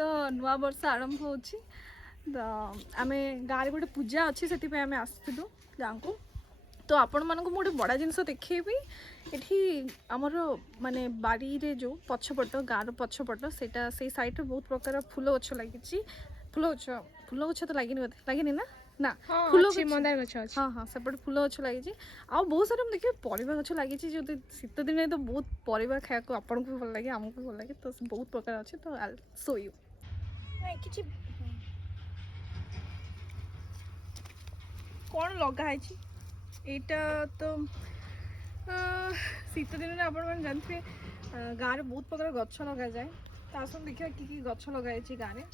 तो नुआ वर्ष आरंभ होची तो आम गाँव गोटे पूजा अच्छी से आम आसलु गाँव को तो आपण मानक गोटे बड़ा जिनस देखी एठी आमर माने बाड़ी रे जो पछपट गाँव पछपट से साइड बहुत प्रकार फूल गछ लगी फूल गछ तो लगे ना ना फूल मंदार गछ हाँ हाँ सेपटे फूल गछ लगी आ बहुत सारा देखिए परिवा गछ लगी जो शीत दिन तो बहुत परिवा खाया को आपन को भल लगे आमको भल लगे तो बहुत प्रकार अच्छे तो आई शो यू कि कौन लगा यहाँ तो शीत दिन में आपण जानते गाँव में बहुत प्रकार गछ लगा जाए तो आसन देखिए कि गछ लगाई गाँव में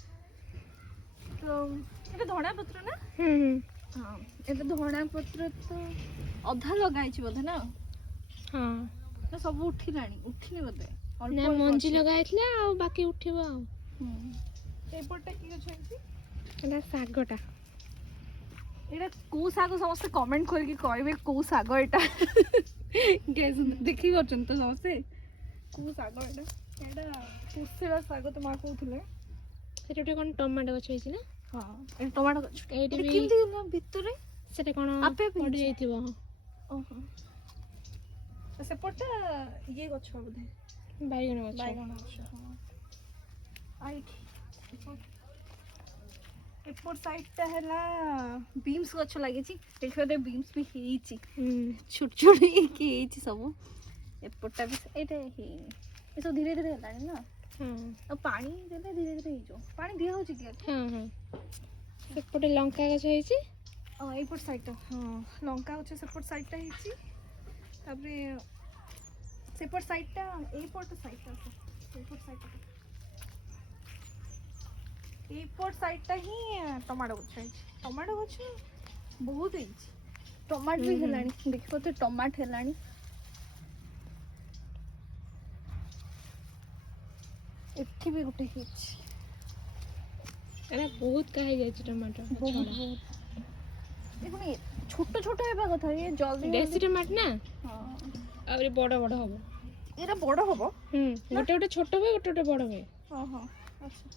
तो ये धणा पत्र ना हाँ ये धणा पत्र तो अधा लगाई बोधे ना हाँ तो सब उठिलानी उठिनी बोधे ना मंजी लगाइथिले आ बाकी उठिबो आ एपटा की अछि एला सागटा एटा को साग समस्त कमेंट करके कहबे को साग एटा गाइस देखि गछन तो समस्त को साग एटा एटा कुसेला साग तो मा कहउथिले सेटा कोन टमाटो गछ होइछि ना हाँ ए टमाटो गछ एटी भी किंती न भितरे सेटा कोन आपे पड़ जाइथिबो ओहो सेपटा ये गछ बोधे बैगन गछ हाँ आई एपट साइडटा हैला बीम्स गछ लगी देखिए बीम्स भी हेची छोट छोट हेची सब एपटा भी एटा हे ए सब धीरे धीरे हलानी ना हाँ पानी देले धीरे धीरे ही जो पानी दिया होची कि हाँ हाँ सेपटे लंका गछ होइछि एपट साइडटा हाँ लंका गछ सेपट साइडटा हेची तापरे सेपट साइडटा एपट साइडटा ही टमाटो गछ बहुत है टमाट भी हेलानी देखो तो टमाट हेलानी एठी भी गुटे हिच अरे बहुत कहे जाय टमाटो बहुत देखो छोट छोट हेबा कथा ये जल्दी देसी टमाटो ना हां आरे बड़ बड़ हबो एरा बड़ हबो गोटे गोटे छोट होय गोटे गोटे बड़ होय हां हां अच्छा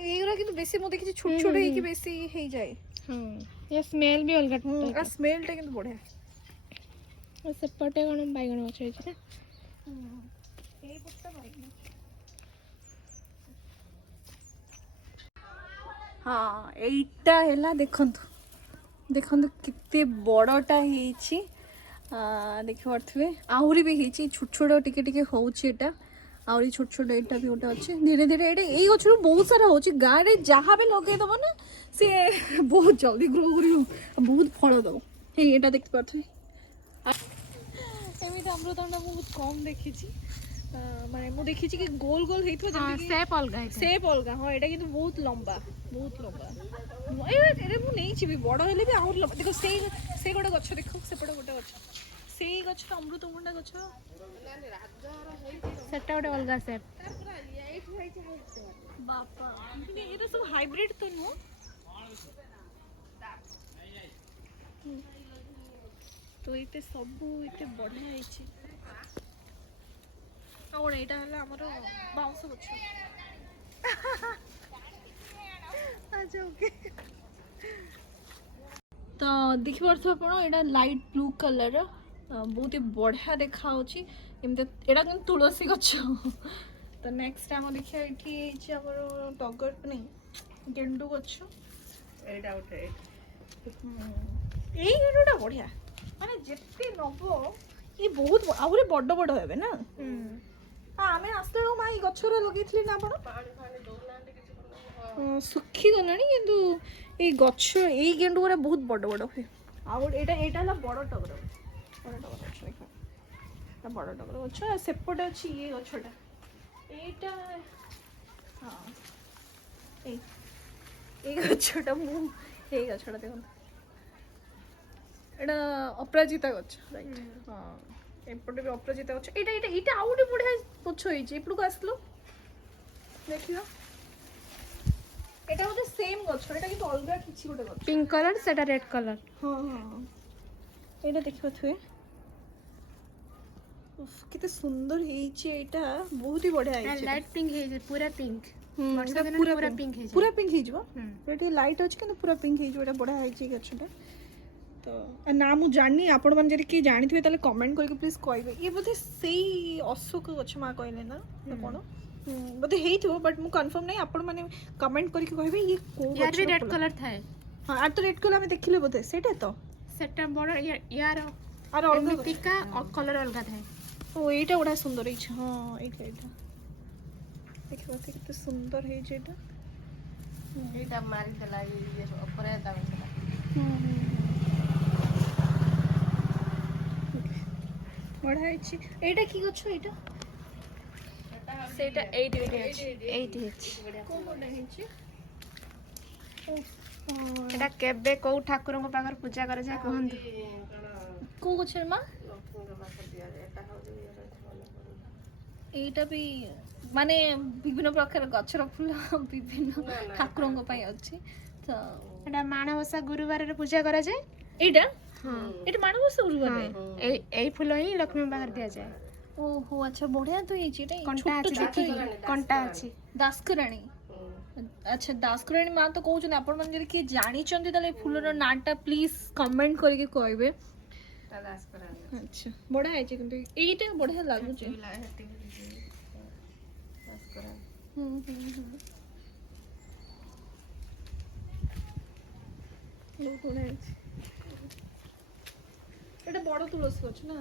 एगरा किंतु बेसी मो देखि छोट छोट हे कि बेसी हे जाय हां ये स्मेल भी अलग टाइप आ स्मेल टा किंतु बढ़िया सेपटे कोन बैगन गछ होइछि ना ए पत्ता बैगन हाँ एटा हैला देखंतु देखंतु किते बड़टा हेछि देखि पड़थबे आहुरी भी हेछि छोट छोट टिके टिके होछि एटा आहुरी छोट छोट एटा भी ओटा अछि धीरे धीरे एटा एई गछरु बहुत सारा होछि गाँ रे जहाँ भी लगे दबो ना से बहुत जल्दी ग्रो करियो बहुत फल दो हे एटा देखि पड़थबे एमिति अमृतभंडा बहुत कम देखिछि माने मु देखिछि कि गोल गोल हेइथो हां शेप अलगा हां एटा किंतु बहुत लंबा ए मु नहीं छी भी बड़ हेले भी आउर लंबा देखो से गोटे गछ देखो सेपटे गोटे गछ सेई गछ तो अमृतभंडा गछ सेटा गोटे अलगा शेप बापा ये तो सब हाइब्रिड तो नो तो इते सब इते बढ़िया हेछि कौन एटा हला हमर बाउंस गछ अच्छा ओके तो देखि परथो आपण एटा लाइट ब्लू कलर बहुत ही बढ़िया देखा होची एमते एटा किन तुलसी गछ तो नेक्स्ट टाइम देखिया एठी हेछि हमर टगर नहीं गेंडू गछ एटा उठे एई गेंडूटा बढ़िया माने जेते नबो ये बहुत आउरे बड़ बड़ हेबे ना आमे आस्ते माई गछरे लगेइथली ना आपण सुखी गलानी किंतु ए गछ ए गेंडू गुरा बहुत बड़ बड़ हुए आउ एटा एटा ला बड़ टगर गछ देखो ता बड़ टगर गछ सेपटे अछि ये गछटा एटा हां ए गछटा मु ए गछटा देखो एटा अपराजिता गछ राइट हां एपटे भी अपराजिता गछ एटा आउटे बढ़िया गछ होइछि एपडू आसलो देखियो एटा होते सेम गछ एटा किंतु अलगा किछि गोटे गछ पिंक कलर सेटा रेड कलर हां हां एटा देखियो थुए उफ किते सुंदर हेइछि एटा बहुत ही बढ़िया हेइछि लाइट पिंक है पूरा पिंक ବର୍ଷା ଦିନରେ ପୁରା ପିଙ୍କ ହେଇଯାଏ। पूरा पिंक हो जिवो एटी लाइट अछि किंतु पूरा पिंक हो जिवो एटा बडा हाई छि गछटा तो ना मु जानि आपण मन जरी की जानिथिबे ताले कमेंट करके प्लीज कहबे ये बोधे सेही अशोक गछ मा कहले ना कोन बोधे हेइथिबो बट मु कंफर्म नै आपण माने कमेंट करके कहबे ये को यार गछ भी रेड कलर थाए। हां आ तो रेड कलर हमें देखिले बोधे सेटा तो सेटा बड़ यार आर अलगा एमितिका कलर अलगा थाए। ओ एटा बडा सुंदर हिछ हां एटा देखो केते सुंदर हे जेटा एटा मारी देला ये ऊपर दाम बड़ा है एटा की गछ एटा सेटा 8 अछि 8 अछि। को बडा है एटा केबे को ठाकुर को पाखर पूजा करे जाय कहंतु को गछ मा एटा भी माने विभिन्न प्रकार गछर फूल विभिन्न ठाकुरंग पई अछि तो एटा माणवसा गुरुवार रे पूजा करे जाय। एटा हां एटा मानव गुरुवार रे एई फूल ही लक्ष्मी पाखर दिया जाय। ओहो अच्छा बढ़िया तो ये एटा कंटा अछि देखि कंटा अछि दासकराणी अच्छा दासकराणी मां तो कहउछ आपण मन जरी के जानि चंदी तले फूलर नाटा प्लीज कमेंट करके कहबे अच्छा बड़ा है किंतु एटा बढ़िया लागु छै এটা বড় তুলসী গছ না